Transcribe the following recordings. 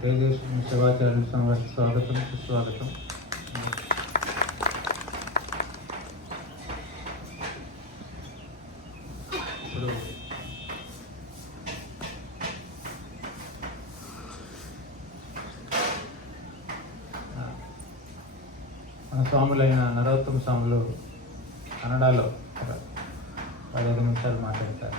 జయదేశం శివాచార్య స్వామి స్వాగతం సుస్వాగతం ఇప్పుడు మన స్వాములైన నరోత్తమ స్వాములు కన్నడలో ఒక పదహైదు నిమిషాలు మాట్లాడతారు.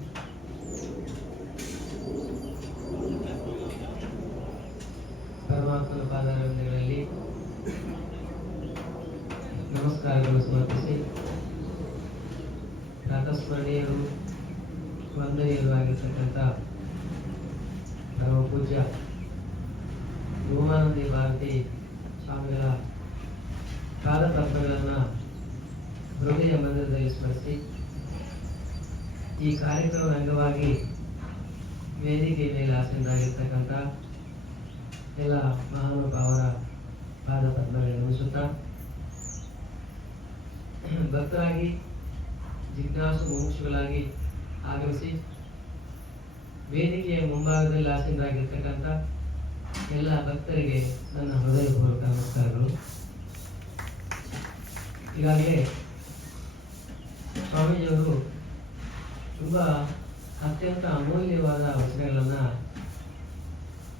ನಮಸ್ಕಾರಗಳು ಸಮರ್ಪಿಸಿ ಪ್ರಾತಸ್ಮರಣೀಯರು ವಂದನೀಯರು ಆಗಿರ್ತಕ್ಕಂಥ ಪರಮ ಪೂಜ್ಯ ಭೂಮಾನಂದಿ ಭಾರತಿ ಸ್ವಾಮಿಗಳ ಪಾದತತ್ವಗಳನ್ನು ಹೃದಯ ಮಂದಿರದಲ್ಲಿ ಸ್ಮರಿಸಿ, ಈ ಕಾರ್ಯಕ್ರಮದ ಅಂಗವಾಗಿ ವೇದಿಕೆ ಮೇಲೆ ಆಸೀನರಾಗಿರ್ತಕ್ಕಂಥ ಎಲ್ಲ ಮಹಾನುಭಾವರ ಪಾದ ಪದ್ಮಗಳನ್ನು ಮುಗಿಸುತ್ತಾ ಭಕ್ತರಾಗಿ, ಜಿಜ್ಞಾಸು ಮೋಕ್ಷಗಳಾಗಿ ಆಗಮಿಸಿ ವೇದಿಕೆಯ ಮುಂಭಾಗದಲ್ಲಿ ಆಸೀನರಾಗಿರ್ತಕ್ಕಂಥ ಎಲ್ಲ ಭಕ್ತರಿಗೆ ನನ್ನ ಹೃದಯಪೂರ್ವಕ ನಮಸ್ಕಾರಗಳು. ಈಗಾಗಲೇ ಸ್ವಾಮೀಜಿಯವರು ತುಂಬ ಅತ್ಯಂತ ಅಮೂಲ್ಯವಾದ ವಚನಗಳನ್ನು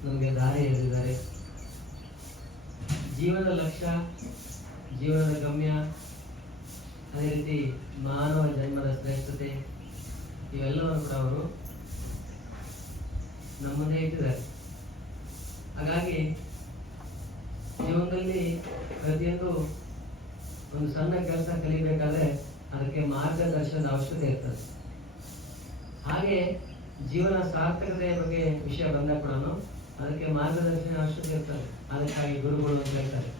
ನಮಗೆ ದಾರಿ ಎಳೆದಿದ್ದಾರೆ ಜೀವನದ ಲಕ್ಷ್ಯ, ಜೀವನದ ಗಮ್ಯ ಅದೇ ರೀತಿ ಮಾನವ ಜನ್ಮದ ಶ್ರೇಷ್ಠತೆ, ಇವೆಲ್ಲವನ್ನು ಕೂಡ ಅವರು ನಮ್ಮ ಇಟ್ಟಿದ್ದಾರೆ. ಹಾಗಾಗಿ ಜೀವನದಲ್ಲಿ ಪ್ರತಿಯೊಂದು ಒಂದು ಸಣ್ಣ ಕೆಲಸ ಕಲಿಬೇಕಾದ್ರೆ ಅದಕ್ಕೆ ಮಾರ್ಗದರ್ಶನದ ಅವಶ್ಯಕತೆ ಇರ್ತದೆ. ಹಾಗೆ ಜೀವನ ಸಾರ್ಥಕತೆಯ ಬಗ್ಗೆ ವಿಷಯ ಬಂದಾಗ ಕೂಡ ಅದಕ್ಕೆ ಮಾರ್ಗದರ್ಶನ ಅವಶ್ಯಕತೆ ಇರ್ತದೆ. ಅದಕ್ಕಾಗಿ ಗುರುಗಳು ಅಂತ ಹೇಳ್ತಾರೆ.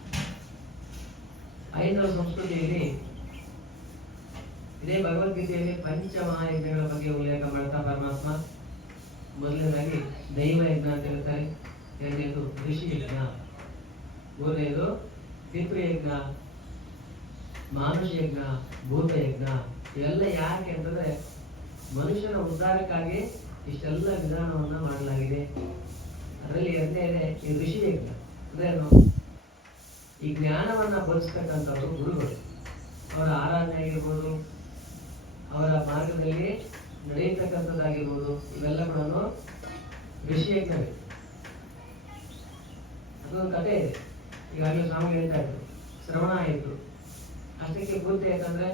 ಐದರ ಸಂಸ್ಕೃತಿಯಲ್ಲಿ ಇದೇ ಭಗವದ್ಗೀತೆಯಲ್ಲಿ ಪಂಚಮಹಾಯಜ್ಞಗಳ ಬಗ್ಗೆ ಉಲ್ಲೇಖ ಮಾಡ್ತಾ ಪರಮಾತ್ಮ. ಮೊದಲನೇದಾಗಿ ದೈವ ಯಜ್ಞ ಅಂತ ಹೇಳ್ತಾರೆ. ಎರಡನೇದು ಋಷಿ ಯಜ್ಞ. ಮೂರನೇದು ಪಿತೃಯಜ್ಞ ಮಾನುಷ ಯಜ್ಞ, ಭೂತ ಯಜ್ಞ. ಇವೆಲ್ಲ ಯಾಕೆ ಅಂತಂದ್ರೆ ಮನುಷ್ಯನ ಉದ್ಧಾರಕ್ಕಾಗಿ ಇಷ್ಟೆಲ್ಲ ವಿಧಾನವನ್ನ ಮಾಡಲಾಗಿದೆ. ಅದರಲ್ಲಿ ಎರಡನೇ ಈ ಋಷಿ ಯಜ್ಞ. ಅಂದ್ರೆ ಈ ಜ್ಞಾನವನ್ನ ಬಳಸ್ತಕ್ಕಂಥವ್ರು ಗುರುಗಳು. ಅವರ ಆರಾಧನೆ ಆಗಿರ್ಬೋದು ಅವರ ಮಾರ್ಗದಲ್ಲಿ ನಡೆಯತಕ್ಕಂಥದ್ದಾಗಿರ್ಬೋದು, ಇವೆಲ್ಲ ಕೂಡ ಋಷಿ ಯಜ್ಞವೇ ಅದೊಂದು ಕಥೆ ಇದೆ. ಈಗಾಗಲೇ ಸ್ವಾಮಿ ಹೇಳ್ತಾ ಇದ್ರು, ಶ್ರವಣ ಆಯಿತು. ಅಷ್ಟಕ್ಕೆ ಪೂರ್ತಿ ಯಾಕಂದ್ರೆ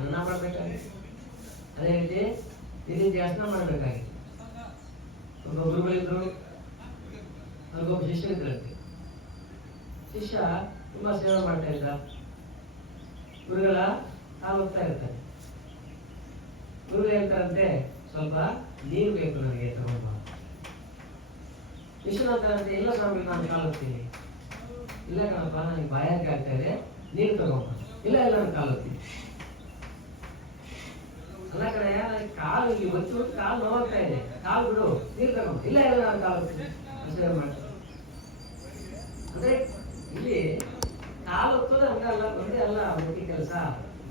ಅನ್ನ ಮಾಡ್ಬೇಕಾಗಿತ್ತು. ಅದೇ ರೀತಿ ದಿನಿ ಧ್ಯಾಸನ ಮಾಡಬೇಕಾಗಿತ್ತು. ಒಬ್ಬ ಗುರುಗಳಿದ್ರು ಅವ್ರಿಗೊಬ್ಬ ಶಿಷ್ಯ ಇದ್ರಂತೆ ಶಿಷ್ಯ ತುಂಬಾ ಸೇವೆ ಮಾಡ್ತಾ ಇದ್ದ. ಗುರುಗಳ ಹೋಗ್ತಾ ಇರ್ತಾರೆ. ಗುರು ಹೇಳ್ತಾರಂತೆ, ಸ್ವಲ್ಪ ನೀರು ಬೇಕು ನನಗೆ ತಗೊಂಡು ಅಂತಾರಂತೆ ಇಲ್ಲ ಸ್ವಾಮಿ, ನಾನು ಕಾಲುತ್ತೀನಿ. ಇಲ್ಲ ಕಣಪ್ಪ, ನನಗೆ ಬಾಯಾರಿಕೆ ಆಗ್ತಾ ಇದೆ, ನೀರು ತಗೊಂಬ ಇಲ್ಲ ಇಲ್ಲ, ನಾನು ಕಾಲುತ್ತೀನಿ. ಅಲ್ಲ ಕಾಲು ಇಲ್ಲಿ ಒತ್ತು ಕಾಲು ನೋವಾಗ್ತಾ ಇದೆ. ಕಾಲು ಬಿಡು, ನೀರು ತಗೊಂಬ ಇಲ್ಲ ಇಲ್ಲ, ನಾನು ಕಾಲು ಹೋಗ್ತೀನಿ ಸೇವೆ ಮಾಡ್ತೀನಿ ಅಂದ್ರೆ, ಇಲ್ಲಿ ಕಾಲು ಅಂದ್ರೆ ಅಲ್ಲ ಒಂದೇ ಅಲ್ಲ ಮುಖ್ಯ ಕೆಲಸ.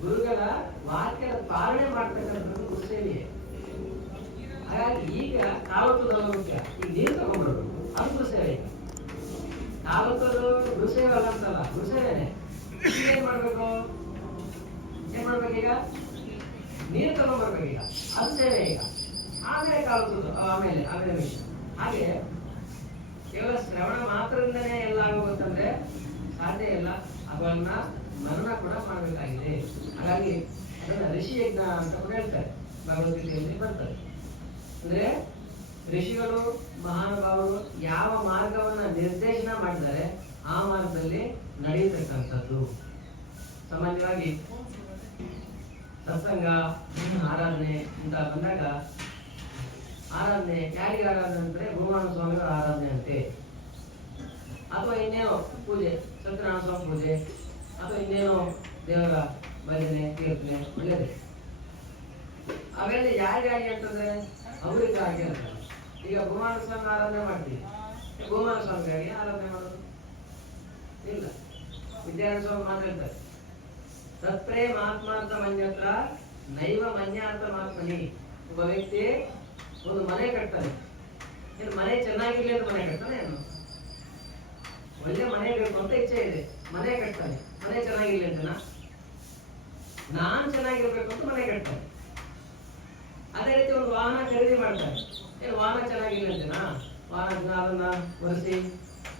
ಗುರುಗಳ ವಾಕ್ಯದ ಪಾಲನೆ ಮಾಡ್ತಕ್ಕಂಥದ್ದು ಗುರುಸೇವೆಯೇ ಹಾಗಾಗಿ ಈಗ ನಾಲ್ಕು ಮುಖ್ಯ ಈಗ ನೀರು ತಗೊಂಡ್ಬಿಡೋದು ಅದು ಗುರುಸೇವೆ ನಾಲ್ಕು ಗುರುಸೇವೆ ಅಲ್ಲ ಅಂತಲ್ಲ ಗುರುಸೇವೆನೆ. ಈಗ ಏನ್ ಮಾಡ್ಬೇಕು? ಏನ್ ಮಾಡ್ಬೇಕೀಗ ನೀರು ತಗೊಂಡ್ಬರ್ಬೇಕೀಗ ಅದು ಸೇವೆ ಈಗ. ಆಮೇಲೆ ಕಾಲದ್ದು ಆಮೇಲೆ ಆಮೇಲೆ ವಿಷಯ. ಹಾಗೆ ಕೇವಲ ಶ್ರವಣ ಮಾತ್ರದಿಂದನೇ ಎಲ್ಲ ಆಗೋಗುತ್ತಂದ್ರೆ ಸಾಧ್ಯ ಇಲ್ಲ. ಅವನ್ನ ಮರಣ ಕೂಡ ಹಾಗಾಗಿ ಋಷಿ ಯಜ್ಞ ಅಂತ ಹೇಳ್ತಾರೆ. ಭಗವದ್ಗೀತೆಯಲ್ಲಿ ಬರ್ತದೆ. ಅಂದ್ರೆ ಋಷಿಗಳು, ಮಹಾನುಭಾವರು ಯಾವ ಮಾರ್ಗವನ್ನ ನಿರ್ದೇಶನ ಮಾಡಿದರೆ ಆ ಮಾರ್ಗದಲ್ಲಿ ನಡೆಯತಕ್ಕಂಥದ್ದು. ಸಾಮಾನ್ಯವಾಗಿ ಸತ್ಸಂಗ, ಆರಾಧನೆ ಅಂತ ಬಂದಾಗ ಆರಾಧನೆ, ಯಾರಿಗೆ ಆರಾಧನೆ ಅಂದ್ರೆ ಗುರುವಾನ ಸ್ವಾಮಿಗಳ ಆರಾಧನೆ ಅಂತೆ. ಅಥವಾ ಇನ್ನೇನೋ ಪೂಜೆ, ಸತ್ಯನಾರಾಯಣ ಸ್ವಾಮಿ ಪೂಜೆ, ಅಥವಾ ಇನ್ನೇನೋ ದೇವರ ಭಜನೆ ಕೀರ್ತನೆ ಒಳ್ಳೆಯದೇ ಅವೆಲ್ಲ ಯಾರಿಗಾಗಿ ಅಂತಂದ್ರೆ ಅವರಿಗಾಗಿ ಅಂತ ಈಗ ಗೋಮಾನ ಸ್ವಾಮಿ ಆರಾಧನೆ ಮಾಡ್ತೀವಿ. ಗೋಮಾನ ಸ್ವಾಮಿಗಾಗಿ ಆರಾಧನೆ ಮಾಡೋದು? ಇಲ್ಲ. ವಿದ್ಯಾರಾಯಣ ಸ್ವಾಮಿ ಮಾತಾಡ್ತಾರೆ ತತ್ಪ್ರೇ ಮಹಾತ್ಮಾರ್ಥ ಮನ್ಯತ್ರ, ನೈವ ಮನ್ಯ ಅಂತ ಮಾತ್ಮನಿ. ಒಬ್ಬ ವ್ಯಕ್ತಿ ಒಂದು ಮನೆ ಕಟ್ತಾನೆ. ಏನು ಮನೆ ಚೆನ್ನಾಗಿರ್ಲಿ ಅಂತ ಮನೆ ಕಟ್ತಾನೆ ಏನು? ಒಳ್ಳೆ ಮನೆ ಬೇಕು ಅಂತ ಇಚ್ಛೆ ಇದೆ. ಮನೆ ಕಟ್ತಾನೆ. ಮನೆ ಚೆನ್ನಾಗಿರ್ಲಿ ಅಂತನಾ? ನಾನ್ ಚೆನ್ನಾಗಿರ್ಬೇಕು ಅಂತ ಮನೆ ಹೇಳ್ತಾರೆ. ಅದೇ ರೀತಿ ಒಂದು ವಾಹನ ಖರೀದಿ ಮಾಡ್ತಾರೆ. ಏನು ವಾಹನ ಚೆನ್ನಾಗಿಲ್ಲ ಅಂತನಾ ವಾಹನ ದಿನ ಅದನ್ನ ಒರೆಸಿ,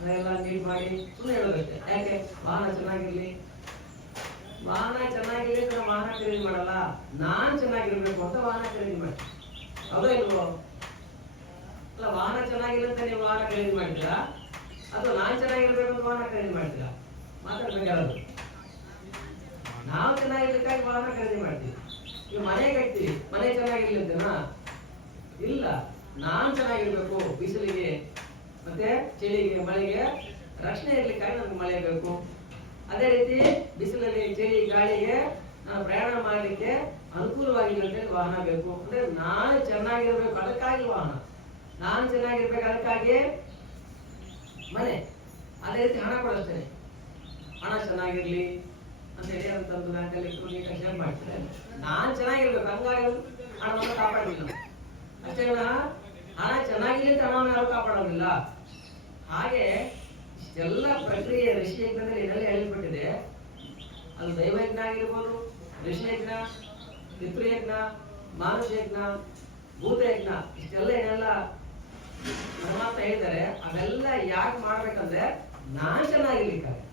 ಅದೆಲ್ಲ ನೀಟ್ ಮಾಡಿ ಸುಮ್ಮನೆ ಹೇಳೋದಷ್ಟೇ. ಯಾಕೆ? ವಾಹನ ಚೆನ್ನಾಗಿರ್ಲಿ. ವಾಹನ ಚೆನ್ನಾಗಿರ್ಲಿ ಅಂತ ವಾಹನ ಖರೀದಿ ಮಾಡಲ್ಲ. ನಾನ್ ಚೆನ್ನಾಗಿರ್ಬೇಕು ಅಂತ ವಾಹನ ಖರೀದಿ ಮಾಡಿ ಅದೇ ಇಲ್ವೋ? ಅಲ್ಲ, ವಾಹನ ಚೆನ್ನಾಗಿಲ್ಲ ಅಂತ ನೀವು ವಾಹನ ಖರೀದಿ ಮಾಡ್ತೀರಾ ಅಥವಾ ನಾನ್ ಚೆನ್ನಾಗಿರ್ಬೇಕು ಅಂತ ವಾಹನ ಖರೀದಿ ಮಾಡ್ತೀರಾ ಮಾತಾಡ್ಬೇಕಾದ್ರು ನಾವು ಚೆನ್ನಾಗಿರ್ಲಿಕ್ಕಾಗಿ ವಾಹನ ಖರೀದಿ ಮಾಡ್ತೀವಿ. ಈಗ ಮನೆ ಕಟ್ತೀವಿ ಮನೆ ಚೆನ್ನಾಗಿರ್ಲಿ ಅಂತನಾ? ಇಲ್ಲ. ನಾನ್ ಚೆನ್ನಾಗಿರ್ಬೇಕು, ಬಿಸಿಲಿಗೆ, ಮತ್ತೆ ಚಳಿಗೆ, ಮಳೆಗೆ ರಕ್ಷಣೆ ಇರ್ಲಿಕ್ಕಾಗಿ ನಮ್ಗೆ ಮಳೆ ಬೇಕು. ಅದೇ ರೀತಿ ಬಿಸಿಲಲ್ಲಿ, ಚಳಿ, ಗಾಳಿಗೆ ನಾವು ಪ್ರಯಾಣ ಮಾಡಲಿಕ್ಕೆ ಅನುಕೂಲವಾಗಿದೆ ಅಂತೇಳಿ ವಾಹನ ಬೇಕು. ಅಂದ್ರೆ ನಾನು ಚೆನ್ನಾಗಿರ್ಬೇಕು, ಅದಕ್ಕಾಗಿ ವಾಹನ. ನಾನು ಚೆನ್ನಾಗಿರ್ಬೇಕು ಅದಕ್ಕಾಗಿ ಮನೆ. ಅದೇ ರೀತಿ ಹಣ ಕೊಡಿಸ್ತೇನೆ ಹಣ ಚೆನ್ನಾಗಿರ್ಲಿ ಅಂತ ಹೇಳಿ ತಂದು ನಾಲ್ಕಲ್ಲಿ ಇಟ್ಟು ಕಷಾಯ ಮಾಡ್ತಾರೆ. ನಾನ್ ಚೆನ್ನಾಗಿರ್ಬೇಕು, ಹಂಗಾಗಿ ಹಣವನ್ನು ಕಾಪಾಡಿಲ್ಲ ಅಷ್ಟೇ ಹಣ ಚೆನ್ನಾಗಿಲ್ಲ ಅಂತ ಹಣವನ್ನು ಯಾರು ಕಾಪಾಡೋದಿಲ್ಲ. ಹಾಗೆ ಎಲ್ಲ ಪ್ರಕ್ರಿಯೆ ಋಷಿ ಯಜ್ಞದಲ್ಲಿ ಇದೆಲ್ಲ ಹೇಳಿಬಿಟ್ಟಿದೆ. ಅದು ದೈವಯಜ್ಞ ಆಗಿರ್ಬೋದು ಋಷಿಯಜ್ಞ ಪಿತೃಯಜ್ಞ ಮಾನುಷ ಯಜ್ಞ ಭೂತಯಜ್ಞ ಇಷ್ಟೆಲ್ಲ ಏನೆಲ್ಲ ಪರಮಾತ್ಮ ಹೇಳಿದ್ದಾರೆ, ಅವೆಲ್ಲ ಯಾಕೆ ಮಾಡ್ಬೇಕಂದ್ರೆ ನಾನ್ ಚೆನ್ನಾಗಿರ್ಲಿಕ್ಕಾಗಿ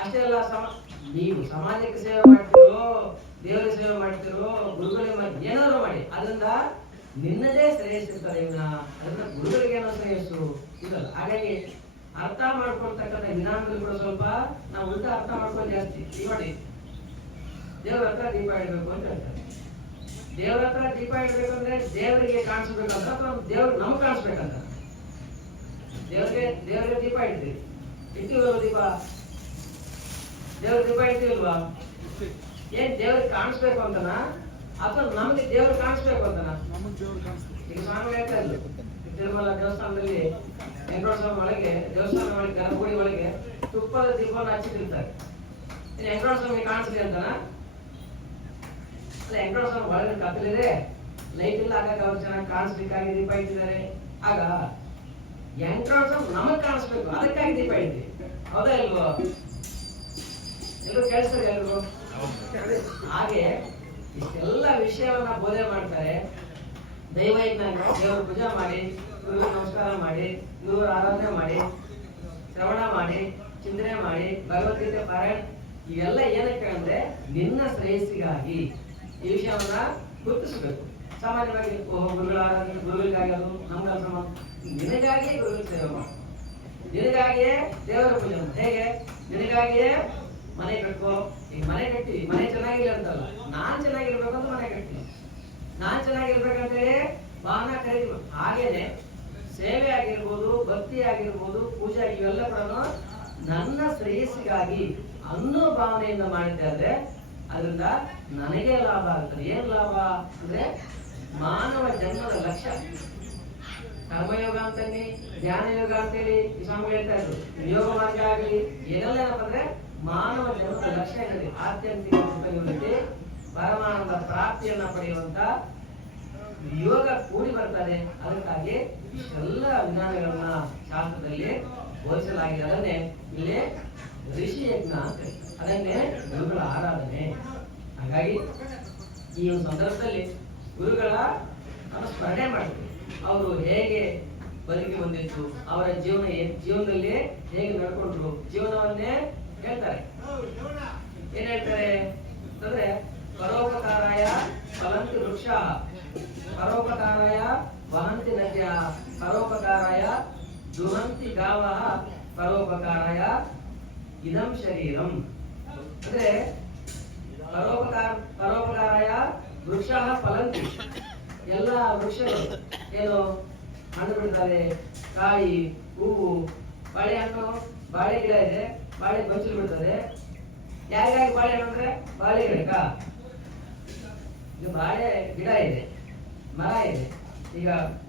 ಅಷ್ಟೇ ಅಲ್ಲ, ಸಮ ನೀವು ಸಮಾಜಕ್ಕೆ ಸೇವೆ ಮಾಡ್ತಿರೋ ದೇವರ ಸೇವೆ ಮಾಡ್ತಿರೋ ಗುರುಗಳಿಗೆ ಏನಾದ್ರು ಮಾಡಿ. ಅದರಿಂದ ನಿನ್ನದೇ ಶ್ರೇಯಸ್ಸಿರ್ತದೆ ಇವನ ಅದರಿಂದ ಗುರುಗಳಿಗೆ ಏನೋ ಶ್ರೇಯಸ್ಸು ಇದಲ್ಲ ಹಾಗಾಗಿ ಅರ್ಥ ಮಾಡ್ಕೊಳ್ತಕ್ಕಂಥ ವಿಧಾನದಲ್ಲಿ ಕೂಡ ಸ್ವಲ್ಪ ನಾವು ಉಲ್ಟಾ ಅರ್ಥ ಮಾಡ್ಕೊಂಡು ಜಾಸ್ತಿ ನೋಡಿ ದೇವ್ರ ಹತ್ರ ದೀಪ ಇಡಬೇಕು ಅಂತ ಹೇಳ್ತಾರೆ. ದೇವ್ರ ಹತ್ರ ದೀಪ ಇಡಬೇಕು ಅಂದ್ರೆ ದೇವರಿಗೆ ಕಾಣಿಸ್ಬೇಕಂತ ಅಥವಾ ದೇವ್ರು ನಮ್ಗೆ ಕಾಣಿಸ್ಬೇಕಂತ? ದೇವ್ರಿಗೆ, ದೇವರಿಗೆ ದೀಪ ಇಡ್ತೀವಿ. ಇಟ್ಟಿರೋ ದೀಪ ದೇವ್ರ ದೀಪ ಇಡ್ತೀವಲ್ವಾ ಏನ್ ದೇವ್ರಿಗೆ ಕಾಣಿಸ್ಬೇಕು ಅಂತನಾ? ಅಥವಾ ನಮ್ಗೆ ದೇವ್ರು ಕಾಣಿಸ್ಬೇಕು ಅಂತನ? ಈಗ ಸ್ವಾಮಿ ಹೇಳ್ತಾ ಇಲ್ಲ ತಿರುಮಲ ದೇವಸ್ಥಾನದಲ್ಲಿ ವೆಂಕಟೇಶ್ವರ ಸ್ವಾಮಿ ಒಳಗೆ, ದೇವಸ್ಥಾನ ಒಳಗೆ ಗರ್ಭಗುಡಿ ಒಳಗೆ ತುಪ್ಪದ ದೀಪವನ್ನು ಹಚ್ಚಿಟ್ಟಿರ್ತಾರೆ. ವೆಂಕಟೇಶ್ವರ ಸ್ವಾಮಿ ಕಾಣಿಸ್ಲಿ ಅಂತನಾ? ಅಲ್ಲ, ವೆಂಕಟೇಶ್ವರ ಸ್ವಾಮಿ ಒಳಗೆ ಕತ್ತಲಿದೆ ಲೈಟ್ ಇಲ್ಲ ಆಗಾಗ ಅವ್ರು ಚೆನ್ನಾಗಿ ಕಾಣಿಸ್ಬೇಕಾಗಿ ದೀಪ ಇಟ್ಟಿದ್ದಾರೆ. ಆಗ ವೆಂಕಟೇಶ್ವರ ಸ್ವಾಮಿ ನಮಗ್ ಕಾಣಿಸ್ಬೇಕು, ಅದಕ್ಕಾಗಿ ದೀಪ ಇಡ್ತೀವಿ ಹೌದಾ ಇಲ್ವೋ? ಎಲ್ಲರೂ ಕೇಳಿಸ್ತಾರೆ ಎಲ್ರಿಗೂ? ಹಾಗೆ ಇಷ್ಟೆಲ್ಲ ವಿಷಯವನ್ನ ಬೋಧನೆ ಮಾಡ್ತಾರೆ. ದೈವಯಜ್ಞ ದೇವರ ಪೂಜೆ ಮಾಡಿ ಗುರುವಿಗೆ ನಮಸ್ಕಾರ ಮಾಡಿ ಗುರುವರ ಆರಾಧನೆ ಮಾಡಿ, ಶ್ರವಣ ಮಾಡಿ, ಚಿಂತನೆ ಮಾಡಿ ಭಗವದ್ಗೀತೆ ಪಾರಾಯಣ ಇವೆಲ್ಲ ಏನಕ್ಕೆ ಅಂದ್ರೆ ನಿನ್ನ ಶ್ರೇಯಸ್ಸಿಗಾಗಿ ಈ ವಿಷಯವನ್ನ ಗುರುತಿಸಬೇಕು. ಸಾಮಾನ್ಯವಾಗಿ ಗುರುಗಳ ಆರಾಧನೆ, ಗುರುಗಳಿಗಾಗಿ ಅದು, ನಮ್ಗೆ ಸಮ ನಿನಗಾಗಿಯೇ ಗುರುಗಳ ಸೇವೆ ನಿನಗಾಗಿಯೇ ದೇವರ ಪೂಜೆ. ಹೇಗೆ? ನಿನಗಾಗಿಯೇ ಮನೆ ಕಟ್ಕೋ. ಈಗ ಮನೆ ಕಟ್ಟಿ ಮನೆ ಚೆನ್ನಾಗಿಲ್ಲ ಅಂತಲ್ಲ. ನಾನ್ ಚೆನ್ನಾಗಿರ್ಬೇಕು ಅಂತ ಮನೆ ಕಟ್ಟಿ ನಾನ್ ಚೆನ್ನಾಗಿರ್ಬೇಕಂತೇಳಿ ವಾಹನ ಖರೀದಿ. ಹಾಗೇನೆ, ಸೇವೆ ಆಗಿರ್ಬೋದು, ಭಕ್ತಿ ಆಗಿರ್ಬೋದು, ಪೂಜೆ ಇವೆಲ್ಲ ಕೂಡ ನನ್ನ ಶ್ರೇಯಸ್ಸಿಗಾಗಿ ಅನ್ನೋ ಭಾವನೆಯಿಂದ ಮಾಡಿದ್ದೆ ಅದರಿಂದ ನನಗೆ ಲಾಭ ಆಗ್ತದೆ. ಏನ್ ಲಾಭ ಅಂದ್ರೆ ಮಾನವ ಜನ್ಮದ ಲಕ್ಷ್ಯ. ಕರ್ಮಯೋಗ ಅಂತೇಳಿ ಜ್ಞಾನ ಯೋಗ ಅಂತೇಳಿ ಈ ಸ್ವಾಮಿ ಹೇಳ್ತಾ ಯೋಗ ಮಾರ್ಗ ಆಗಲಿ, ಏನೆಲ್ಲ ಏನಪ್ಪ ಅಂದ್ರೆ ಮಾನವ ಜನ್ಮದ ಲಕ್ಷ್ಯ ಏನಿದೆ ಆತ್ಯಂತಿಕ ಸುಖ ಪರಮಾನಂದ ಪ್ರಾಪ್ತಿಯನ್ನ ಪಡೆಯುವಂತ ಯೋಗ ಕೂಡಿ ಬರ್ತದೆ. ಅದಕ್ಕಾಗಿ ಎಲ್ಲ ವಿಧಾನಗಳನ್ನ ಶಾಸ್ತ್ರದಲ್ಲಿ ಬೋಧಿಸಲಾಗಿದೆ. ಅದನ್ನೇ ಇಲ್ಲಿ ಋಷಿ ಯಜ್ಞ. ಅದನ್ನೇ ಗುರುಗಳ ಆರಾಧನೆ. ಹಾಗಾಗಿ ಈ ಒಂದು ಸಂದರ್ಭದಲ್ಲಿ ಗುರುಗಳ ಸ್ಮರಣೆ ಮಾಡ್ತೀವಿ ಅವರು ಹೇಗೆ ಬದುಕಿ ಬಂದಿತ್ತು, ಅವರ ಜೀವನ ಜೀವನದಲ್ಲಿ ಹೇಗೆ ನಡ್ಕೊಂಡ್ರು, ಜೀವನವನ್ನೇ ಹೇಳ್ತಾರೆ ಏನ್ ಹೇಳ್ತಾರೆ ಅಂದ್ರೆ ಪರೋಪಕಾರಾಯ ಫಲಂತಿ ವೃಕ್ಷ. ಪರೋಪಕಾರಾಯ ವಹಂತಿ ನದ್ಯ. ಪರೋಪಕಾರಾಯ ದುಹಂತಿ ಗಾವ. ಪರೋಪಕಾರಾಯ ಇದಂ ಶರೀರಂ. ಅಂದ್ರೆ ಪರೋಪಕಾರ ಪರೋಪಕಾರಾಯ ವೃಕ್ಷ ಫಲಂತಿ. ಎಲ್ಲ ವೃಕ್ಷಗಳು ಏನು ಹಣ್ಣು ಬಿಡ್ತಾರೆ ಕಾಯಿ ಹೂವು ಬಾಳೆಹಣ್ಣು ಬಾಳೆ ಗಿಡ ಇದೆ. ಬಾಳೆ ಗೊಂಚಲು ಬಿಡ್ತದೆ ಯಾರಿಗಾಗಿ ಬಾಳೆ ಅಂದ್ರೆ ಬಾಳೆ ಗಿಡಕ್ಕ ಇದು ಬಾಳೆ ಗಿಡ ಇದೆ, ಮರ ಇದೆ. ಈಗ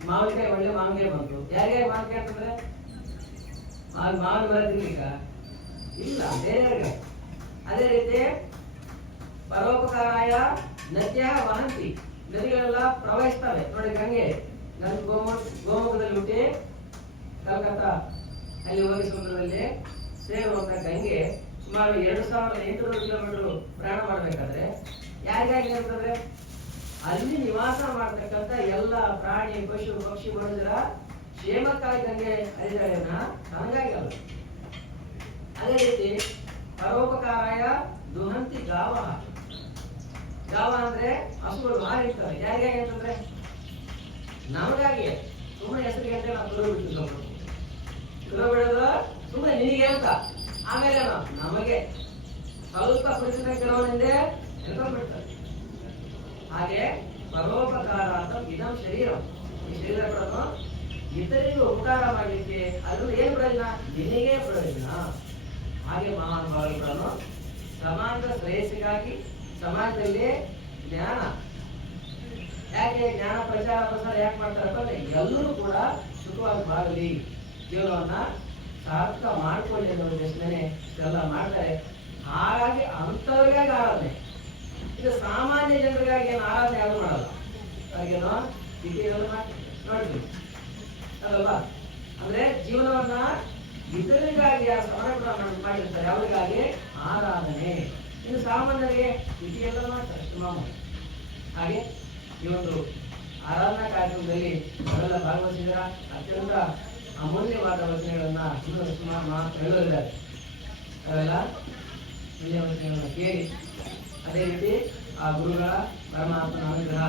ಮಾವಿನಕಾಯಿ ಒಳ್ಳೆ ಮಾವಿನಕಾಯಿ ಬಂತು. ಯಾರಿಗಾಗಿ ಮಾವಿನಕಾಯಿ ಅಂತಂದ್ರೆ? ಮಾವಿನ ಮಾವಿನ ಮರ ತಿನ್ಲಿಕ್ಕ ಇಲ್ಲ, ಬೇರೆಯವ್ರಿಗೆ. ಅದೇ ರೀತಿ ಪರೋಪಕಾರಾಯ ನದಿಯ ವಹಂತಿ. ನದಿಗಳೆಲ್ಲ ಪ್ರವಹಿಸ್ತವೆ. ನೋಡಿ ಗಂಗೆ. ಗಂಗೆ ಗೋಮು ಗೋಮುಖದಲ್ಲಿ ಹುಟ್ಟಿ ಕಲ್ಕತ್ತಾ. ಅಲ್ಲಿ ಹೋಗಿ ಸಮುದ್ರದಲ್ಲಿ ಸೇರುವಂತ ಗಂಗೆ ಸುಮಾರು ಎರಡು ಸಾವಿರದ ಎಂಟುನೂರು ಕಿಲೋಮೀಟರ್ ಪ್ರಯಾಣ ಮಾಡಬೇಕಾದ್ರೆ ಯಾರಿಗಾಗಿ ಅಂತಂದ್ರೆ ಅಲ್ಲಿ ನಿವಾಸ ಮಾಡ್ತಕ್ಕಂಥ ಎಲ್ಲ ಪ್ರಾಣಿ, ಪಶು, ಪಕ್ಷಿ ಮನುಷ್ಯರ ಕ್ಷೇಮಕ್ಕಾಗಿ ಗಂಗೆ ಹರಿದಾಳೆ ತನಗಾಗಿ ಅಲ್ಲ ಅದೇ ರೀತಿ ಪರೋಪಕಾರಾಯ ದುಹಂತಿ ಗಾವ. ಗಾವ ಅಂದ್ರೆ ಹಸುಗಳು ಮಾರಿರ್ತಾರೆ ಯಾರಿಗಾಗಿ ಅಂತಂದ್ರೆ ನಮಗಾಗಿ ಸುಮ್ಮನೆ ಹೆಸರಿಗೆ ಅಂತ ನಾವು ತುಳು ಬಿಡ್ತೀವಿ ಬಿಡೋದು ಸುಮ್ಮನೆ ನಿನಗೆ ಅಂತ ಆಮೇಲೆ ನಮಗೆ ಸ್ವಲ್ಪ ಕುಡಿಸಿದ ಕೆಲವೊಂದೇ ಬಿಡ್ತಾರೆ ಹಾಗೆ ಪರೋಪಕಾರ ಅಂತ ಇದಂ ಶರೀರ. ಈ ಶರೀರಗಳನ್ನು ಇತರಿಗೆ ಉಪಕಾರ ಮಾಡಲಿಕ್ಕೆ ಅದು ಏನು ಪ್ರಯೋಜನ ನಿನಗೆ ಪ್ರಯೋಜನ ಹಾಗೆ ಮಹಾನುಭಾವಿಗಳನ್ನು ಸಮಾಜದ ಶ್ರೇಯಸ್ಸಿಗಾಗಿ ಸಮಾಜದಲ್ಲಿ ಜ್ಞಾನ. ಯಾಕೆ? ಜ್ಞಾನ ಪ್ರಚಾರ ಪ್ರಸಾರ ಯಾಕೆ ಮಾಡ್ತಾರಪ್ಪ ಅಂದ್ರೆ ಎಲ್ಲರೂ ಕೂಡ ಸುಖವಾಗಿ ಬಾಳಲಿ ಜೀವನವನ್ನ ಸಾರ್ಥಕ ಮಾಡ್ಕೊಳ್ಳಿ ಅನ್ನೋ ಉದ್ದೇಶನೇ ಎಲ್ಲ ಮಾಡ್ತಾರೆ. ಹಾಗಾಗಿ ಅಂಥವ್ರಿಗಾಗಿ ಆರಾಧನೆ. ಇದು ಸಾಮಾನ್ಯ ಜನರಿಗಾಗಿ ಏನು ಆರಾಧನೆ ಯಾರು ಮಾಡಲ್ಲ. ಹಾಗೇನೋ ಇದೆಲ್ಲ ನೋಡ್ರಿ. ಅದಲ್ವಾ? ಅಂದ್ರೆ ಜೀವನವನ್ನ ಇತರರಿಗಾಗಿ ಆ ಸಮರ್ಪಣ ಮಾಡಿರ್ತಾರೆ. ಅವರಿಗಾಗಿ ಆರಾಧನೆ. ಇನ್ನು ಸಾಮಾನ್ಯರಿಗೆ ಇದೆಲ್ಲ ಮಾಡ್ತಾರೆ. ಮಾಮೂಲು ಹಾಗೆ ಈ ಒಂದು ಆರಾಧನಾ ಕಾರ್ಯಕ್ರಮದಲ್ಲಿ ಅವರೆಲ್ಲ ಅತ್ಯಂತ ಅಮೂಲ್ಯವಾದ ವಚನಗಳನ್ನ ಇನ್ನೂ ಸುಮಾರು ಮಾತು ಹೇಳೋರಿದ್ದಾರೆ ಅವೆಲ್ಲ ಒಳ್ಳೆಯ ವಚನಗಳನ್ನ ಕೇಳಿ, ಅದೇ ರೀತಿ ಆ ಗುರುಗಳ ಪರಮಾತ್ಮನ ಅನುಗ್ರಹ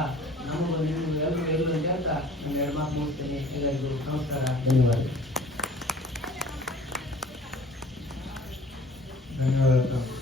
ನಮಗೂ ನಿಮಗೂ ಎಲ್ಲರೂ ಇರುವಂತೆ ಅಂತ ನಾನು ಎರಡು ಮಾತು ಮುಗಿಸ್ತೇನೆ. ಎಲ್ಲರಿಗೂ ನಮಸ್ಕಾರ. ಧನ್ಯವಾದ. ಧನ್ಯವಾದ.